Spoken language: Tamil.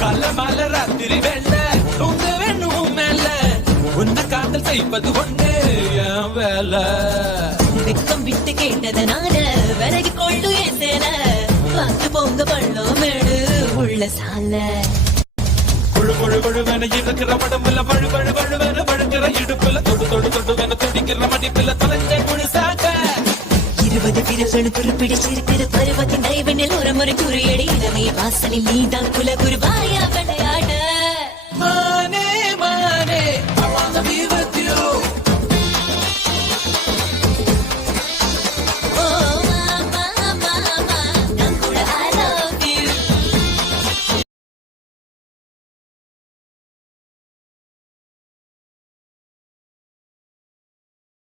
காலமால ராத்திரி வெள்ள தூங்க வேணும் மேல உன்ன காதல் செய்வது ஒண்ணு என் வேலை. வெக்கம் விட்டு கேட்டதனால விலகி கொண்டு என் சேல பார்த்து போங்க பள்ளம் மேடு உள்ள சால. குழு குழு குழுவென இருக்கிற உடம்புல பழு பழு பழுவென பழுக்கிற இடுப்புல தொடு தொடு தொடுவென துடிக்கிற மடிப்புல தொலைஞ்ச முழுசாக 20 விரல்கள் குறிப்பிடிச்சிருக்கிற பருவத்தின் கைவனில் ஒரு முறை குறியடி இளமைய வாசலில் நீதான் குல குருவாயா